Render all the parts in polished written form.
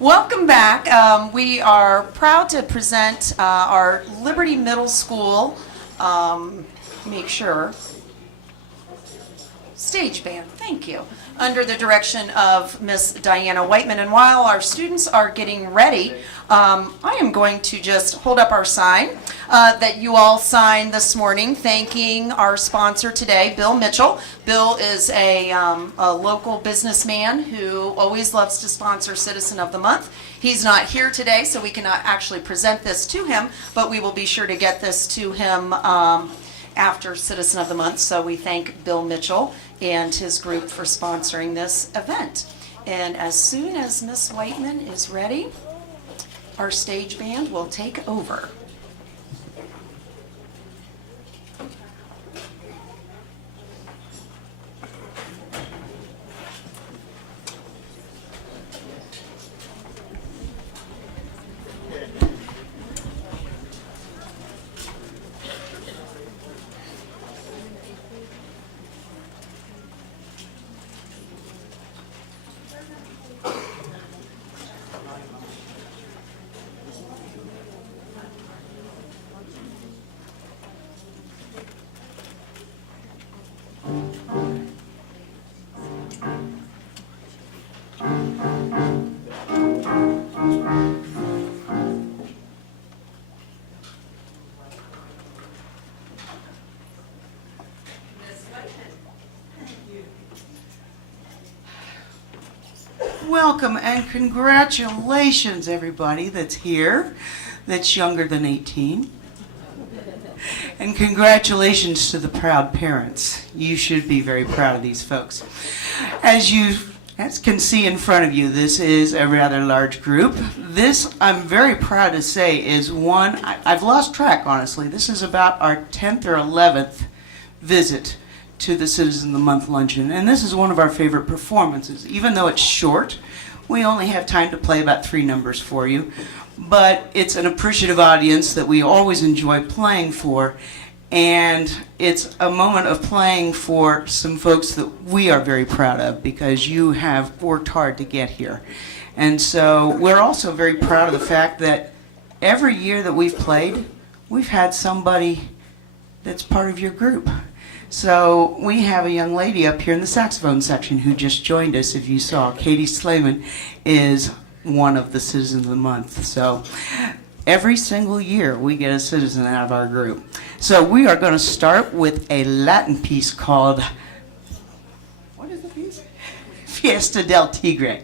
Welcome back. We are proud to present our Liberty Middle School, make sure, stage band, thank you, under the direction of Miss Diana Whiteman. And while our students are getting ready, I am going to just hold up our sign that you all signed this morning, thanking our sponsor today, Bill Mitchell. Bill is a local businessman who always loves to sponsor Citizen of the Month. He's not here today, so we cannot actually present this to him, but we will be sure to get this to him after Citizen of the Month. So we thank Bill Mitchell and his group for sponsoring this event. And as soon as Miss Whiteman is ready, our stage band will take over. Welcome and congratulations, everybody that's here, that's younger than 18. And congratulations to the proud parents. You should be very proud of these folks. As you can see in front of you, this is a rather large group. This, I'm very proud to say, is one, I've lost track, honestly. This is about our 10th or 11th visit to the Citizen of the Month Luncheon. And this is one of our favorite performances. Even though it's short, we only have time to play about 3 numbers for you. But it's an appreciative audience that we always enjoy playing for. And it's a moment of playing for some folks that we are very proud of because you have worked hard to get here. And so we're also very proud of the fact that every year that we've played, we've had somebody that's part of your group. So we have a young lady up here in the saxophone section who just joined us. If you saw, Katie Slayman is one of the Citizens of the Month. So every single year we get a citizen out of our group. So we are going to start with a Latin piece called, what is the piece? Fiesta del Tigre.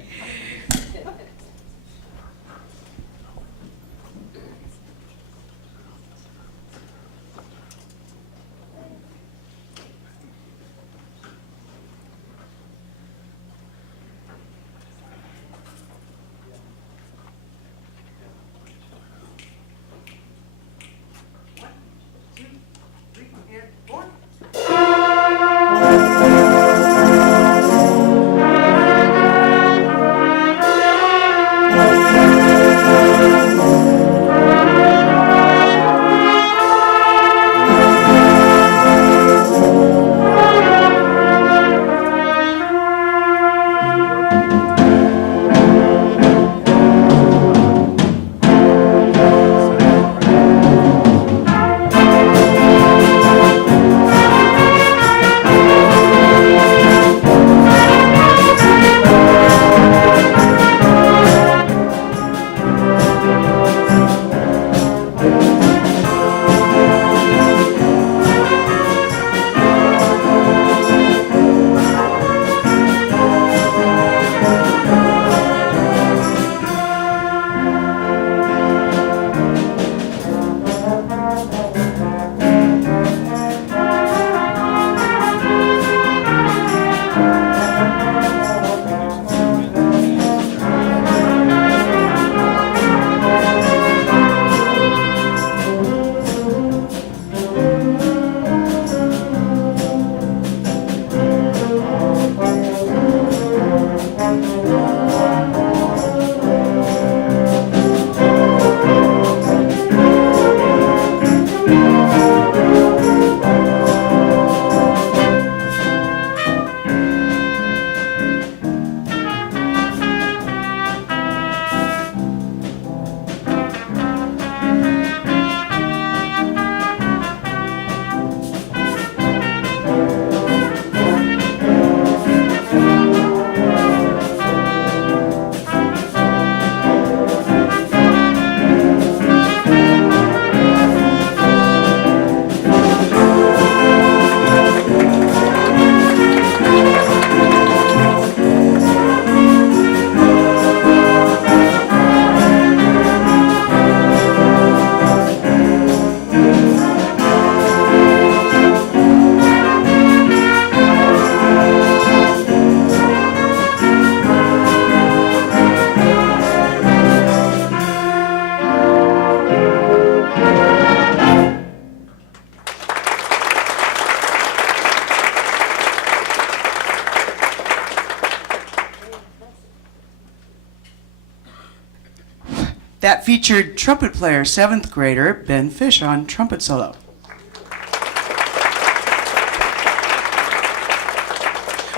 featured trumpet player, 7th grader Ben Fish on trumpet solo.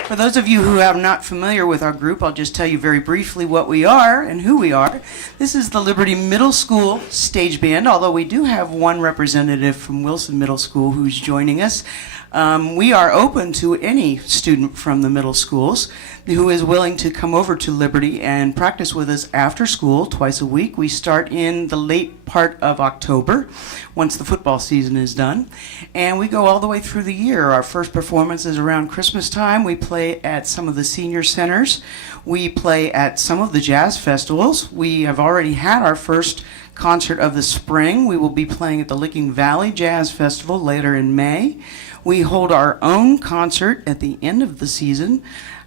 For those of you who are not familiar with our group, I'll just tell you very briefly what we are and who we are. This is the Liberty Middle School Stage Band, although we do have one representative from Wilson Middle School who's joining us. We are open to any student from the middle schools who is willing to come over to Liberty and practice with us after school twice a week. We start in the late part of October, once the football season is done, and we go all the way through the year. Our first performance is around Christmas time. We play at some of the senior centers. We play at some of the jazz festivals. We have already had our first concert of the spring. We will be playing at the Licking Valley Jazz Festival later in May. We hold our own concert at the end of the season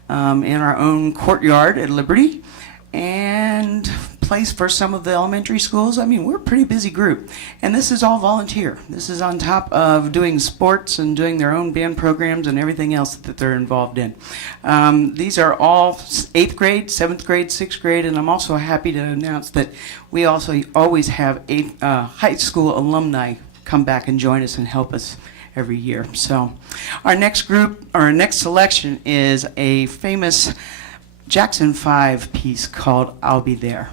in our own courtyard at Liberty, and place for some of the elementary schools. I mean, we're a pretty busy group, and this is all volunteer. This is on top of doing sports and doing their own band programs and everything else that they're involved in. These are all 8th grade, 7th grade, 6th grade, and I'm also happy to announce that we also always have high school alumni come back and join us and help us every year. So our next group, or our next selection, is a famous Jackson 5 piece called I'll Be There.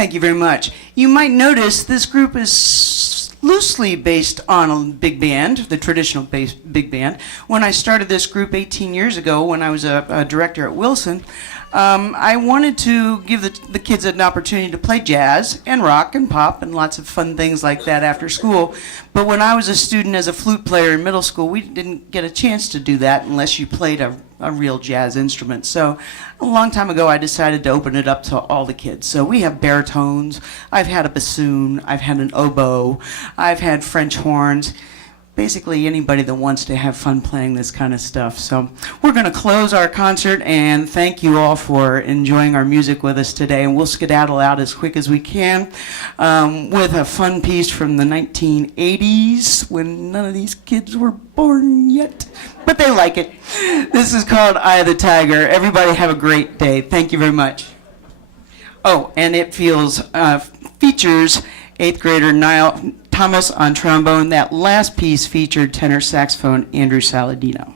Thank you very much. You might notice this group is loosely based on a big band, the traditional big band. When I started this group 18 years ago, when I was a director at Wilson, I wanted to give the kids an opportunity to play jazz and rock and pop and lots of fun things like that after school. But when I was a student as a flute player in middle school, we didn't get a chance to do that unless you played a real jazz instrument. So a long time ago, I decided to open it up to all the kids. So we have baritones, I've had a bassoon, I've had an oboe, I've had French horns. Basically anybody that wants to have fun playing this kind of stuff. So we're going to close our concert and thank you all for enjoying our music with us today. And we'll skedaddle out as quick as we can with a fun piece from the 1980s when none of these kids were born yet, but they like it. This is called Eye of the Tiger. Everybody have a great day. Thank you very much. Oh, and it features 8th grader Niall Thomas on trombone. That last piece featured tenor saxophone Andrew Saladino.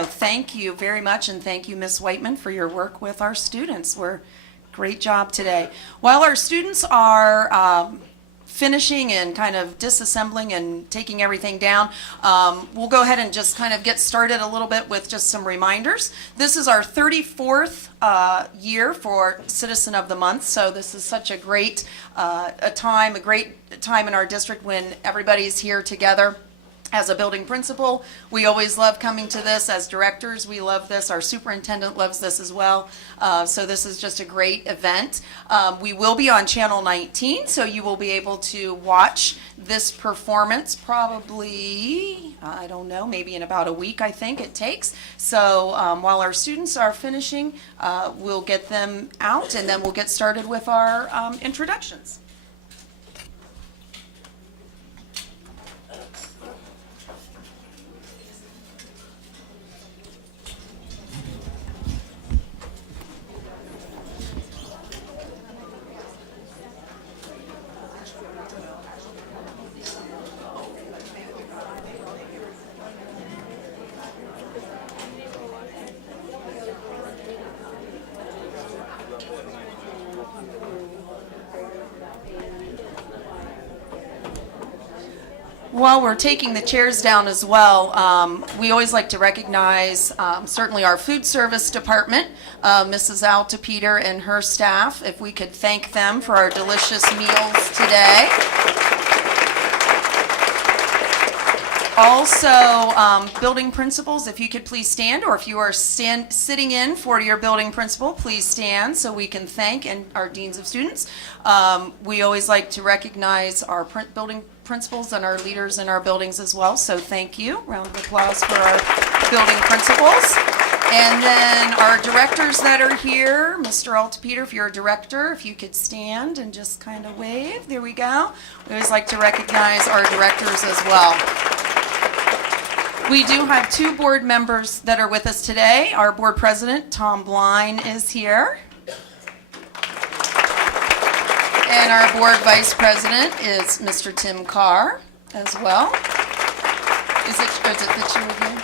Thank you very much, and thank you, Ms. Whiteman, for your work with our students. Great job today. While our students are finishing and kind of disassembling and taking everything down, we'll go ahead and just kind of get started a little bit with just some reminders. This is our 34th year for Citizen of the Month, so this is such a great time in our district when everybody's here together. As a building principal, we always love coming to this. As directors, we love this. Our superintendent loves this as well. So this is just a great event. We will be on Channel 19, so you will be able to watch this performance probably, I don't know, maybe in about a week, I think it takes. So while our students are finishing, we'll get them out, and then we'll get started with our introductions. While we're taking the chairs down as well, we always like to recognize certainly our food service department, Mrs. Alta Peter and her staff, if we could thank them for our delicious meals today. Also, building principals, if you could please stand, or if you are sitting in for your building principal, please stand so we can thank and our deans of students. We always like to recognize our building principals and our leaders in our buildings as well, so thank you. Round of applause for our building principals. And then our directors that are here, Mr. Altapeter, if you're a director, if you could stand and just kind of wave. There we go. We always like to recognize our directors as well. We do have two board members that are with us today. Our board president, Tom Bline, is here. And our board vice president is Mr. Tim Carr as well. Is it the two of you?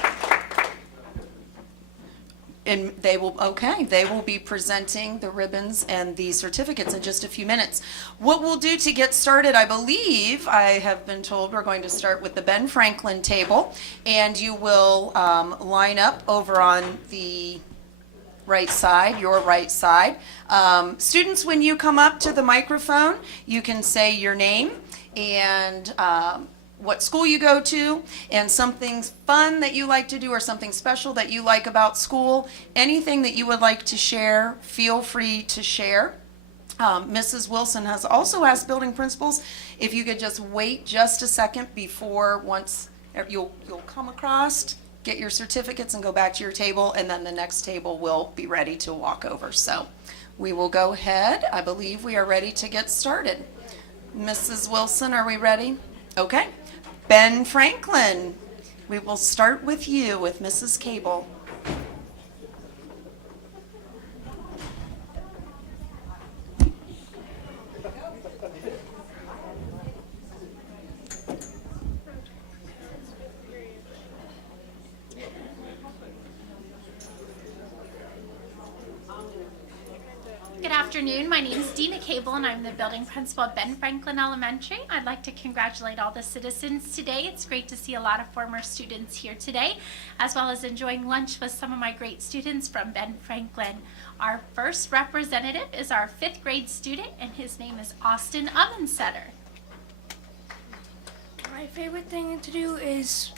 And they will be presenting the ribbons and the certificates in just a few minutes. What we'll do to get started, I believe, I have been told we're going to start with the Ben Franklin table, and you will line up over on the right side, your right side. Students, when you come up to the microphone, you can say your name and what school you go to, and something fun that you like to do or something special that you like about school. Anything that you would like to share, feel free to share. Mrs. Wilson has also asked building principals if you could just wait just a second before once you'll come across, get your certificates and go back to your table, and then the next table will be ready to walk over. So we will go ahead. I believe we are ready to get started. Mrs. Wilson, are we ready? Okay. Ben Franklin, we will start with you with Mrs. Cable. Good afternoon. My name is Dina Cable, and I'm the building principal at Ben Franklin Elementary. I'd like to congratulate all the citizens today. It's great to see a lot of former students here today, as well as enjoying lunch with some of my great students from Ben Franklin. Our first representative is our 5th grade student, and his name is Austin Ovensetter. My favorite thing to do is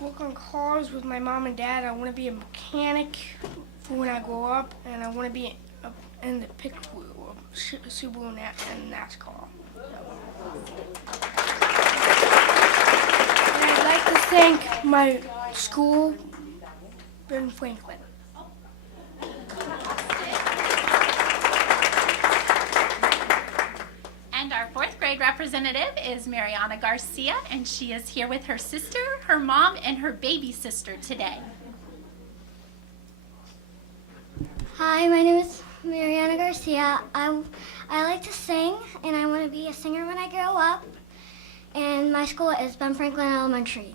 work on cars with my mom and dad. I want to be a mechanic for when I grow up, and I want to be in the pick wheel of Subaru and NASCAR. And I'd like to thank my school, Ben Franklin. And our 4th grade representative is Mariana Garcia, and she is here with her sister, her mom, and her baby sister today. Hi, my name is Mariana Garcia. I like to sing, and I want to be a singer when I grow up. And my school is Ben Franklin Elementary.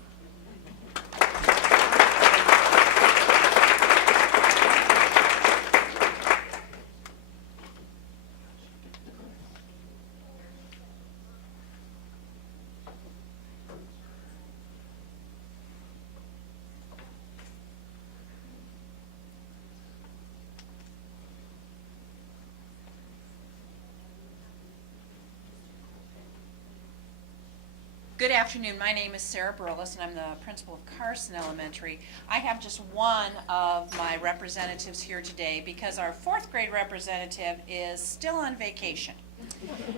Good afternoon. My name is Sarah Burles, and I'm the principal of Carson Elementary. I have just one of my representatives here today because our 4th grade representative is still on vacation.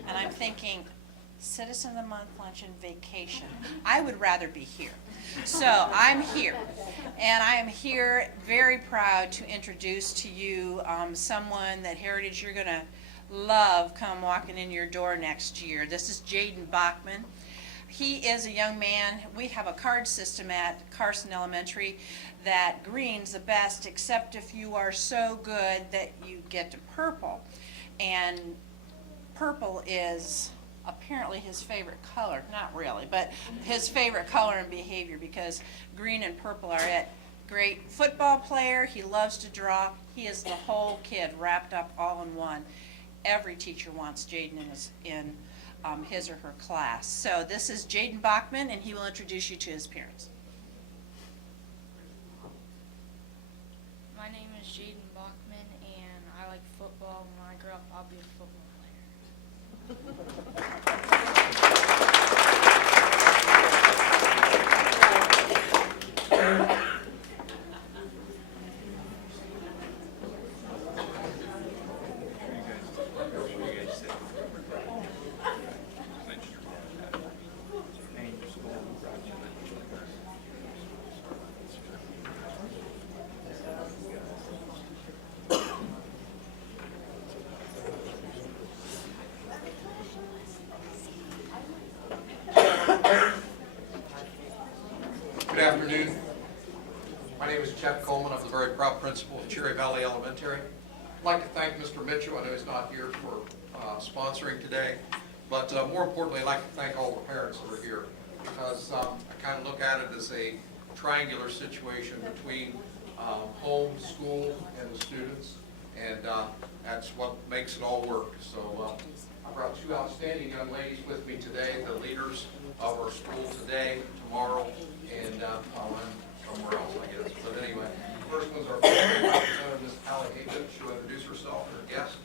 And I'm thinking, Citizen of the Month luncheon vacation. I would rather be here. So I'm here. And I am here very proud to introduce to you someone that Heritage you're going to love come walking in your door next year. This is Jaden Bachman. He is a young man. We have a card system at Carson Elementary that green's the best, except if you are so good that you get to purple. And purple is apparently his favorite color. Not really, but his favorite color and behavior, because green and purple are it. Great football player. He loves to draw. He is the whole kid wrapped up all in one. Every teacher wants Jaden in his or her class. So this is Jaden Bachman, and he will introduce you to his parents. My name is Jaden Bachman, and I like football. When I grow up, I'll be a football player. Good afternoon. My name is Jeff Coleman. I'm the very proud principal of Cherry Valley Elementary. I'd like to thank Mr. Mitchell. I know he's not here for sponsoring today, but more importantly, I'd like to thank all the parents that are here, because I kind of look at it as a triangular situation between home, school, and the students, and that's what makes it all work. So I brought two outstanding young ladies with me today, the leaders of our school today, tomorrow, and I'll end somewhere else, I guess. But anyway, first one's our representative, Ms. Callie Hayden. She'll introduce herself and her guests.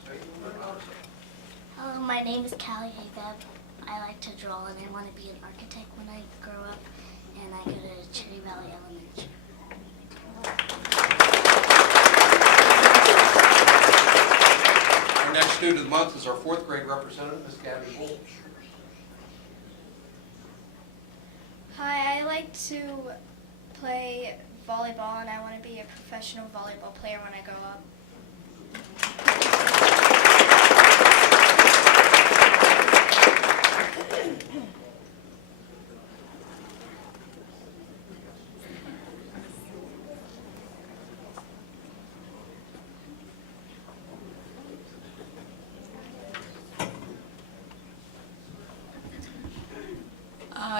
Hello, my name is Callie Habeb. I like to draw and I want to be an architect when I grow up, and I go to Cherry Valley Elementary. Our next student of the month is our fourth grade representative, Ms. Gabby Bull. Hi, I like to play volleyball and I want to be a professional volleyball player when I grow up.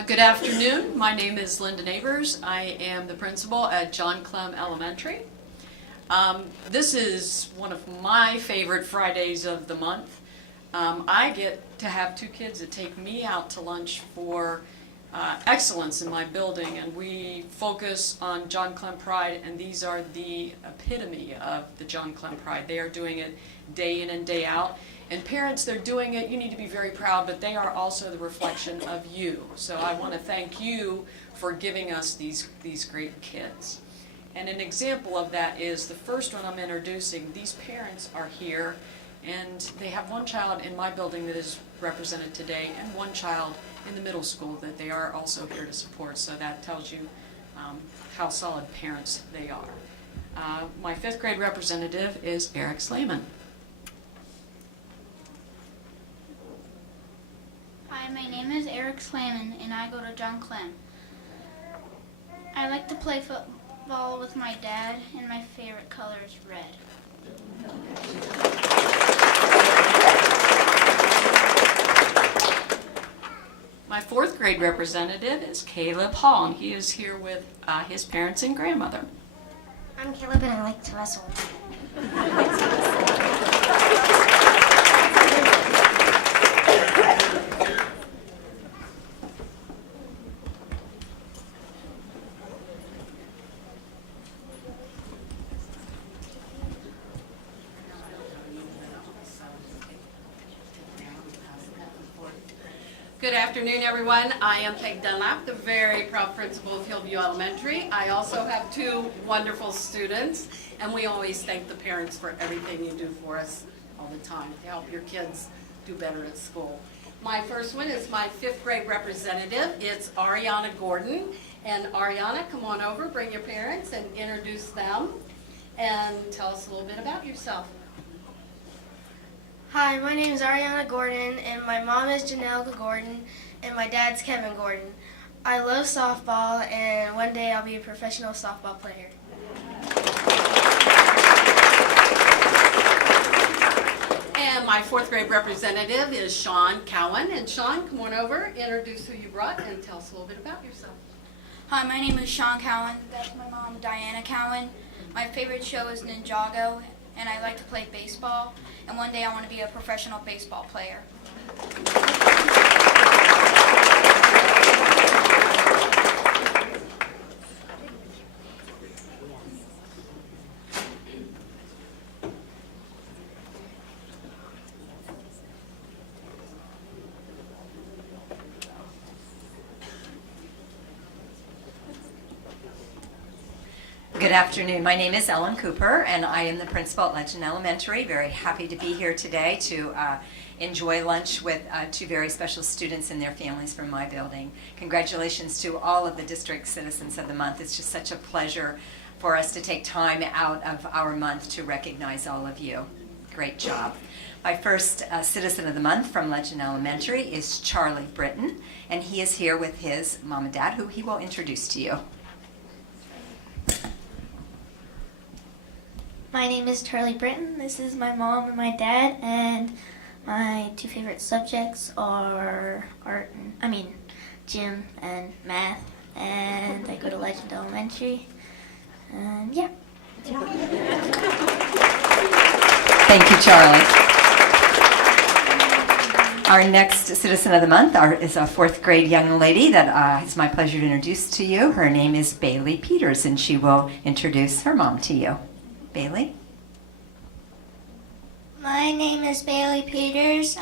Good afternoon. My name is Linda Neighbors. I am the principal at John Clem Elementary. This is one of my favorite Fridays of the month. I get to have two kids that take me out to lunch for excellence in my building, and we focus on John Clem Pride, and these are the epitome of the John Clem Pride. They are doing it day in and day out. And parents, they're doing it, you need to be very proud, but they are also the reflection of you. So I want to thank you for giving us these great kids. And an example of that is the first one I'm introducing. These parents are here, and they have one child in my building that is represented today, and one child in the middle school that they are also here to support. So that tells you how solid parents they are. My fifth grade representative is Eric Slayman. Hi, my name is Eric Slayman and I go to John Clem. I like to play football with my dad and my favorite color is red. My fourth grade representative is Caleb Hall, and he is here with his parents and grandmother. I'm Caleb and I like to wrestle. Good afternoon, everyone. I am Peg Dunlap, the very proud principal of Hillview Elementary. I also have two wonderful students, and we always thank the parents for everything you do for us all the time to help your kids do better at school. My first one is my fifth grade representative. It's Ariana Gordon. And Ariana, come on over, bring your parents and introduce them, and tell us a little bit about yourself. Hi, my name is Ariana Gordon and my mom is Janelle Gordon and my dad's Kevin Gordon. I love softball and one day I'll be a professional softball player. And my fourth grade representative is Sean Cowan. And Sean, come on over, introduce who you brought, and tell us a little bit about yourself. Hi, my name is Sean Cowan. That's my mom, Diana Cowan. My favorite show is Ninjago, and I like to play baseball. And one day I want to be a professional baseball player. Good afternoon. My name is Ellen Cooper, and I am the principal at Legend Elementary. Very happy to be here today to enjoy lunch with two very special students and their families from my building. Congratulations to all of the district citizens of the month. It's just such a pleasure for us to take time out of our month to recognize all of you. Great job. My first citizen of the month from Legend Elementary is Charlie Britton, and he is here with his mom and dad, who he will introduce to you. My name is Charlie Britton. This is my mom and my dad, and my two favorite subjects are gym and math, and I go to Legend Elementary, and yeah. Thank you, Charlie. Our next citizen of the month is a fourth grade young lady that it's my pleasure to introduce to you. Her name is Bailey Peters, and she will introduce her mom to you. Bailey? My name is Bailey Peters.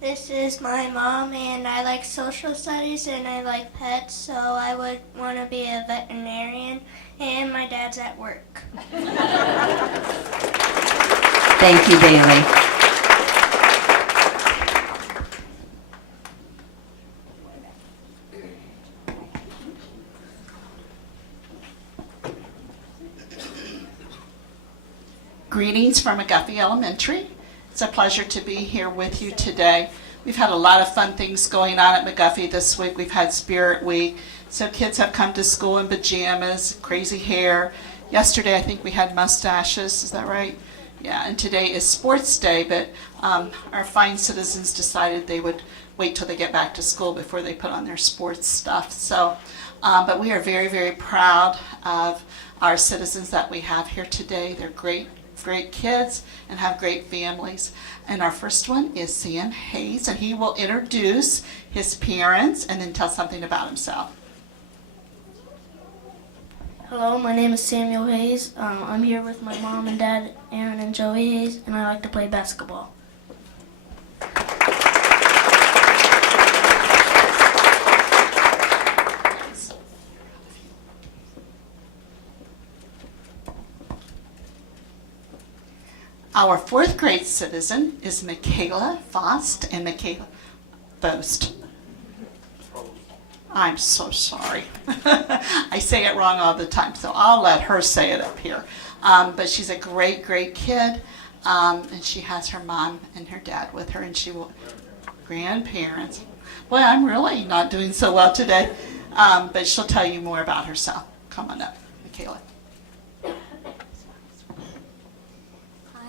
This is my mom, and I like social studies and I like pets, so I would want to be a veterinarian, and my dad's at work. Thank you, Bailey. Greetings from McGuffey Elementary. It's a pleasure to be here with you today. We've had a lot of fun things going on at McGuffey this week. We've had Spirit Week, so kids have come to school in pajamas, crazy hair. Yesterday I think we had mustaches, is that right? Yeah, and today is Sports Day, but our fine citizens decided they would wait till they get back to school before they put on their sports stuff. So, but we are very, very proud of our citizens that we have here today. They're great kids and have great families. And our first one is Sam Hayes, and he will introduce his parents and then tell something about himself. Hello, my name is Samuel Hayes. I'm here with my mom and dad, Aaron and Joey Hayes, and I like to play basketball. Our fourth grade citizen is Michaela Fost and Michaela Boast. I'm so sorry. I say it wrong all the time, so I'll let her say it up here. But she's a great, great kid, and she has her mom and her dad with her, and she will, grandparents. Boy, I'm really not doing so well today, but she'll tell you more about herself. Come on up, Michaela.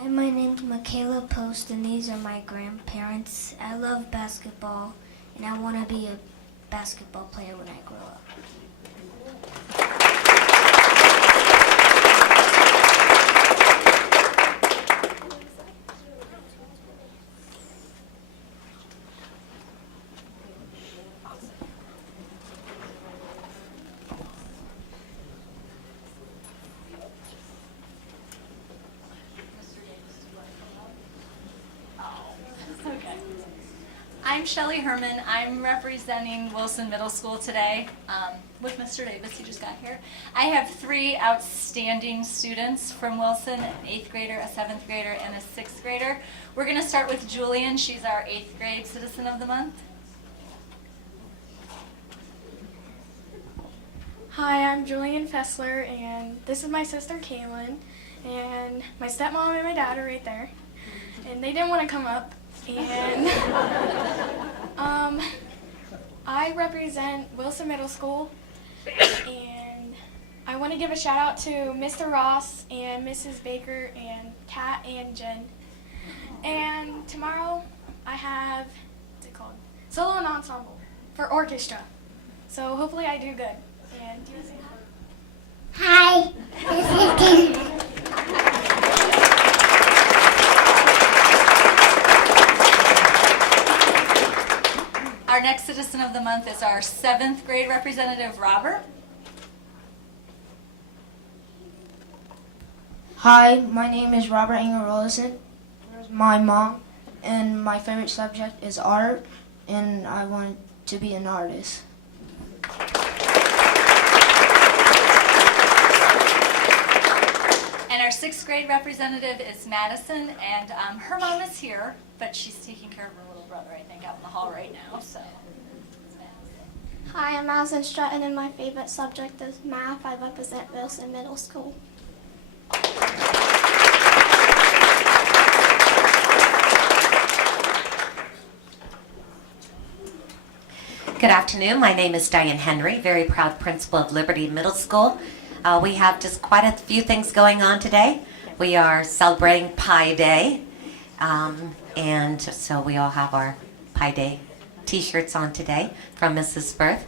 Hi, my name's Michaela Post, and these are my grandparents. I love basketball, and I want to be a basketball player when I grow up. I'm Shelly Herman. I'm representing Wilson Middle School today with Mr. Davis, who just got here. I have three outstanding students from Wilson, an 8th grader, a 7th grader, and a 6th grader. We're going to start with Julian. She's our 8th grade Citizen of the Month. Hi, I'm Julian Fessler, and this is my sister Kaylin, and my stepmom and my dad are right there, and they didn't want to come up, and I represent Wilson Middle School, and I want to give a shout out to Mr. Ross and Mrs. Baker and Kat and Jen, and tomorrow I have, what's it called, solo and ensemble for orchestra, so hopefully I do good. And do you say hi? Hi, this is Katie. our next Citizen of the Month is our 7th grade representative, Robert. Hi, my name is Robert Inger Rollison. My mom, and my favorite subject is art, and I want to be an artist. And our 6th grade representative is Madison, and her mom is here, but she's taking care of her little brother, I think, out in the hall right now. So, Hi, I'm Madison Stratton, and my favorite subject is math. I represent Wilson Middle School. Good afternoon. My name is Diane Henry, very proud principal of Liberty Middle School. We have just quite a few things going on today. We are celebrating Pi Day, and so we all have our Pi Day t-shirts on today from Mrs. Firth.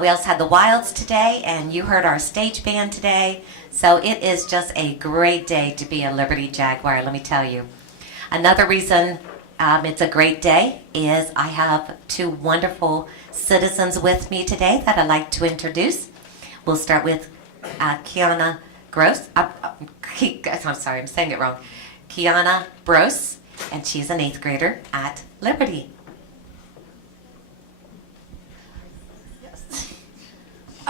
We also had the Wilds today, and you heard our stage band today. So it is just a great day to be a Liberty Jaguar, let me tell you. Another reason it's a great day is I have two wonderful citizens with me today that I'd like to introduce. We'll start with Kiana Gross. I'm sorry, I'm saying it wrong. Kiana Brose, and she's an 8th grader at Liberty.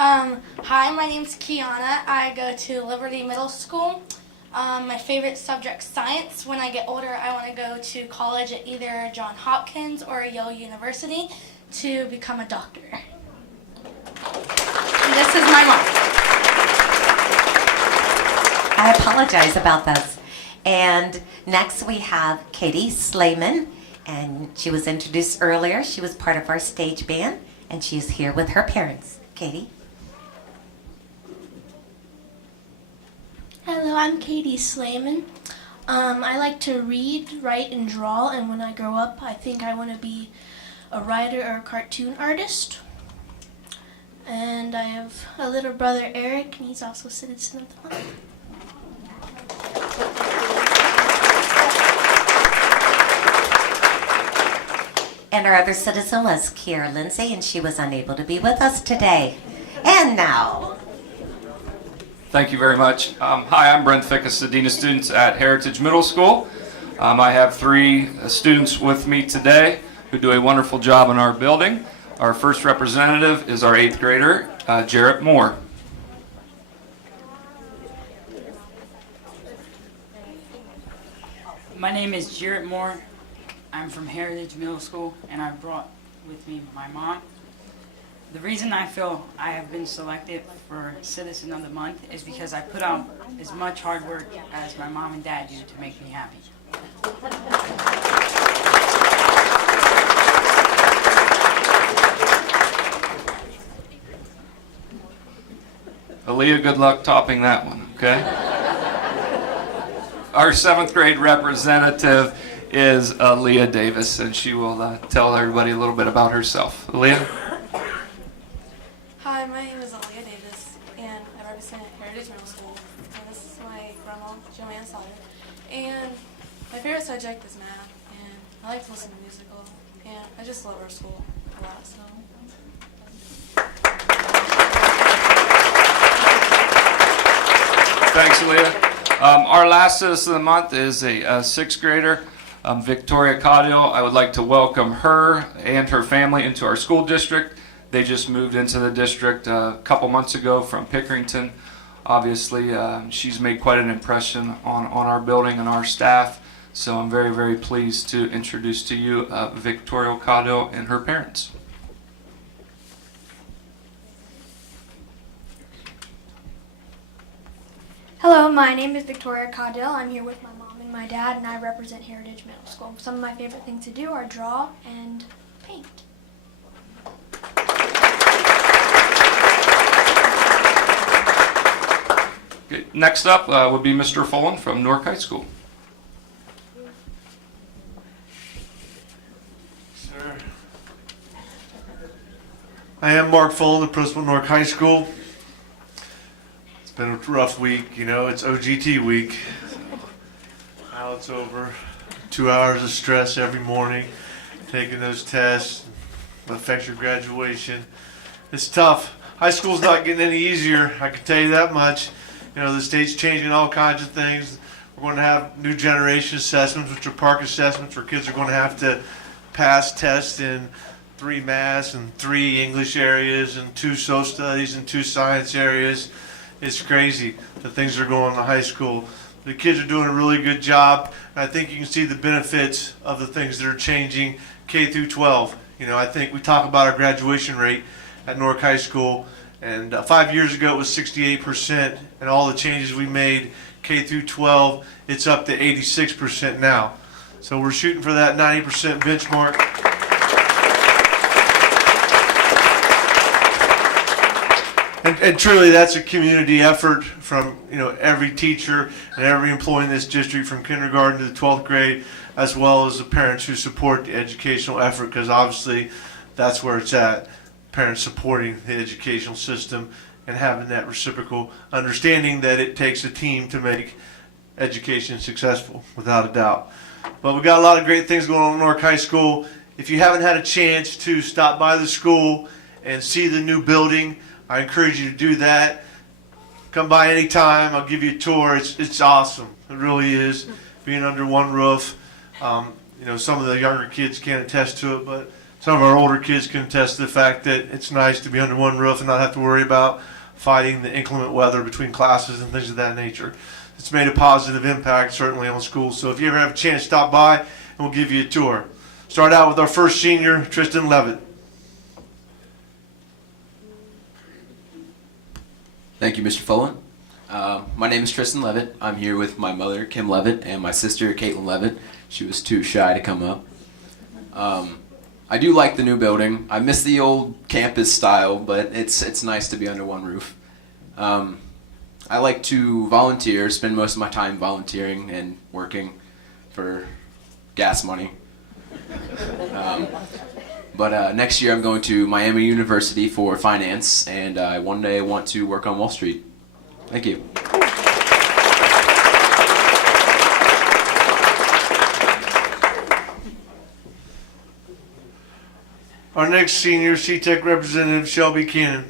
Hi, my name's Kiana. I go to Liberty Middle School. My favorite subject's science. When I get older, I want to go to college at either Johns Hopkins or Yale University to become a doctor. And this is my mom. I apologize about this. And next we have Katie Slayman, and she was introduced earlier. She was part of our stage band, and she's here with her parents. Katie? Hello, I'm Katie Slayman. I like to read, write, and draw, and when I grow up, I think I want to be a writer or a cartoon artist. And I have a little brother, Eric, and he's also Citizen of the Month. And our other citizen was Kiara Lindsay, and she was unable to be with us today. And now... Thank you very much. Hi, I'm Brent Fickus, the Dean of Students at Heritage Middle School. I have 3 students with me today who do a wonderful job in our building. Our first representative is our 8th grader, Jarrett Moore. My name is Jarrett Moore. I'm from Heritage Middle School, and I brought with me my mom. The reason I feel I have been selected for Citizen of the Month is because I put out as much hard work as my mom and dad do to make me happy. Aaliyah, good luck topping that one, okay? Our 7th grade representative is Aaliyah Davis, and she will tell everybody a little bit about herself. Aaliyah? Hi, my name is Aaliyah Davis, and I represent Heritage Middle School. And this is my grandma, Joanne Sawyer. And my favorite subject is math, and I like to listen to musical, and I just love our school a lot. So. Thanks, Aaliyah. Our last Citizen of the Month is a 6th grader, Victoria Caudill. I would like to welcome her and her family into our school district. They just moved into the district a couple months ago from Pickerington. Obviously, she's made quite an impression on our building and our staff. So I'm very, very pleased to introduce to you Victoria Caudill and her parents. Hello, my name is Victoria Caudill. I'm here with my mom and my dad, and I represent Heritage Middle School. Some of my favorite things to do are draw and paint. Okay, next up would be Mr. Fullen from Newark High School. Sir. I am Mark Fullen, the principal of Newark High School. It's been a rough week, you know, it's OGT week. Now it's over. 2 hours of stress every morning, taking those tests, affects your graduation. It's tough. High school's not getting any easier, I can tell you that much. You know, the state's changing all kinds of things. We're going to have new generation assessments, which are park assessments, where kids are going to have to pass tests in 3 math and 3 English areas and 2 social studies and 2 science areas. It's crazy the things that are going on in high school. The kids are doing a really good job, and I think you can see the benefits of the things that are changing K through 12. You know, I think we talk about our graduation rate at Newark High School, and 5 years ago it was 68%, and all the changes we made K through 12, it's up to 86% now. So we're shooting for that 90% benchmark. And truly, that's a community effort from, you know, every teacher and every employee in this district, from kindergarten to the 12th grade, as well as the parents who support the educational effort, because obviously that's where it's at. Parents supporting the educational system and having that reciprocal understanding that it takes a team to make education successful, without a doubt. But we've got a lot of great things going on at Newark High School. If you haven't had a chance to stop by the school and see the new building, I encourage you to do that. Come by anytime. I'll give you a tour. It's awesome. It really is. Being under one roof. You know, some of the younger kids can't attest to it, but some of our older kids can attest to the fact that it's nice to be under one roof and not have to worry about fighting the inclement weather between classes and things of that nature. It's made a positive impact, certainly, on school. So if you ever have a chance, stop by and we'll give you a tour. Start out with our first senior, Tristan Levitt. Thank you, Mr. Fullen. My name is Tristan Levitt. I'm here with my mother, Kim Levitt, and my sister, Caitlin Levitt. She was too shy to come up. I do like the new building. I miss the old campus style, but it's nice to be under one roof. I like to volunteer, spend most of my time volunteering and working for gas money. But next year I'm going to Miami University for finance, and I one day want to work on Wall Street. Thank you. Our next senior, CTEC representative, Shelby Cannon.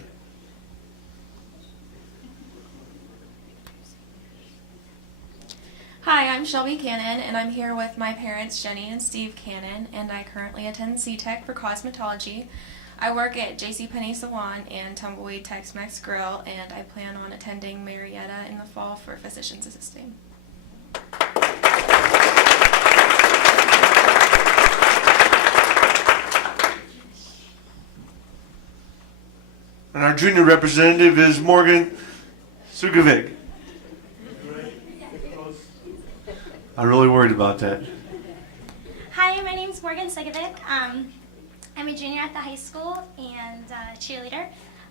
Hi, I'm Shelby Cannon, and I'm here with my parents, Jenny and Steve Cannon, and I currently attend CTEC for cosmetology. I work at JCPenney Salon and Tumbleweed Tex-Mex Grill, and I plan on attending Marietta in the fall for physician's assisting. And our junior representative is Morgan Sukovic. I really worried about that. Hi, my name is Morgan Segovic. I'm a junior at the high school and cheerleader.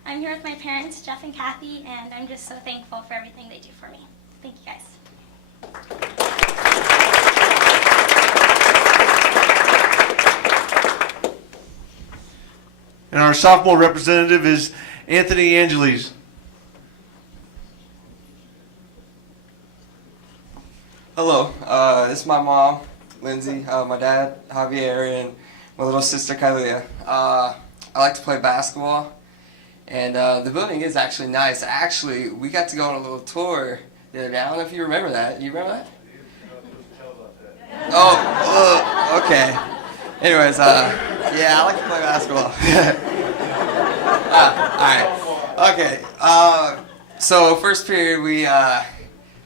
I'm here with my parents, Jeff and Kathy, and I'm just so thankful for everything they do for me. Thank you, guys. And our sophomore representative is Anthony Angeles. Hello, this is my mom, Lindsay, my dad, Javier, and my little sister, Kylia. I like to play basketball, and the building is actually nice. Actually, we got to go on a little tour the other day. I don't know if you remember that. You remember that? Oh, okay. Anyways, yeah, I like to play basketball. Alright, okay. So first period,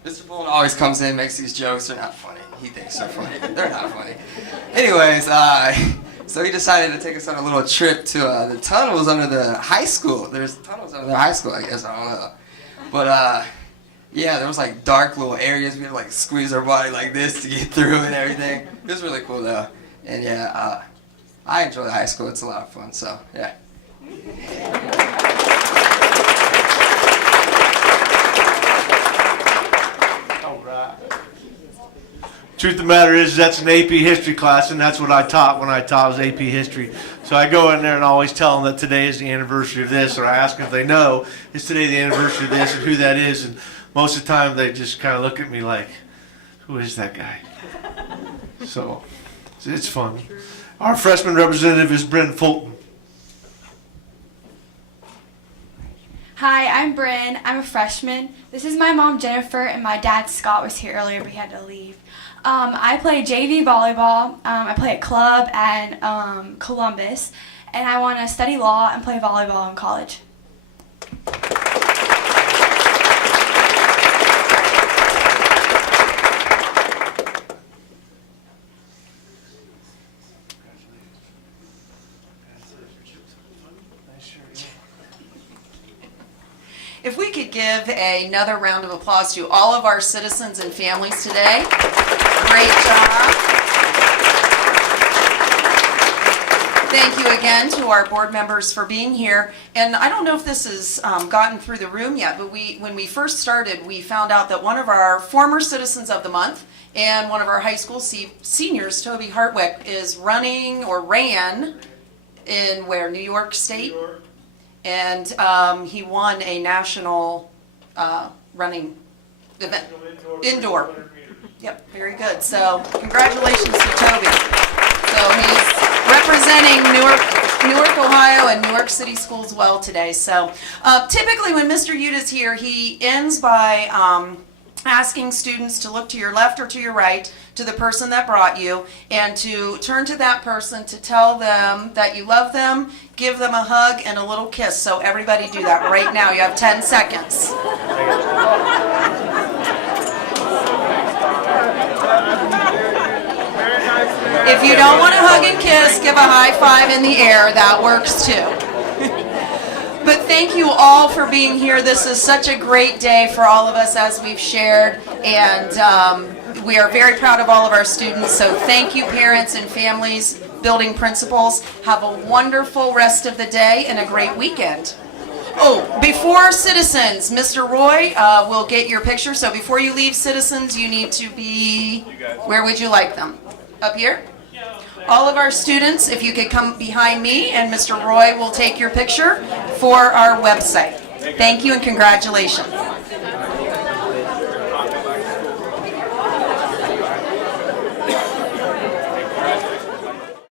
Mr. Fullen always comes in, makes these jokes. They're not funny. He thinks they're funny. They're not funny. Anyways, so he decided to take us on a little trip to the tunnels under the high school. There's tunnels under the high school, I guess. I don't know. But, yeah, there was like dark little areas. We had to like squeeze our body like this to get through and everything. It was really cool, though. And, yeah, I enjoy high school. It's a lot of fun, so, yeah. Truth of the matter is, that's an AP history class, and that's what I taught when I taught was AP history. So I go in there and always tell them that today is the anniversary of this, or I ask them if they know, is today the anniversary of this, and who that is, and most of the time they just kind of look at me like, who is that guy? So it's fun. Our freshman representative is Brendan Fulton. Hi, I'm Bryn. I'm a freshman. This is my mom, Jennifer, and my dad, Scott, was here earlier, but he had to leave. I play JV volleyball. I play at club at Columbus, and I want to study law and play volleyball in college. If we could give another round of applause to all of our citizens and families today. Great job. Thank you again to our board members for being here. And I don't know if this has gotten through the room yet, but when we first started, we found out that one of our former Citizens of the Month and one of our high school seniors, Toby Hartwick, is running or ran in where, New York State? And he won a national running event, indoor. Yep, very good. So congratulations to Toby. So he's representing Newark, Ohio, and Newark City Schools well today. So typically when Mr. Ute is here, he ends by asking students to look to your left or to your right, to the person that brought you, and to turn to that person to tell them that you love them, give them a hug and a little kiss. So everybody do that right now. You have 10 seconds. If you don't want to hug and kiss, give a high five in the air. That works too. But thank you all for being here. This is such a great day for all of us, as we've shared, and we are very proud of all of our students. So thank you, parents and families, building principals. Have a wonderful rest of the day and a great weekend. Oh, before citizens, Mr. Roy will get your picture. So before you leave, citizens, you need to be, where would you like them? Up here? All of our students, if you could come behind me, and Mr. Roy will take your picture for our website. Thank you and congratulations.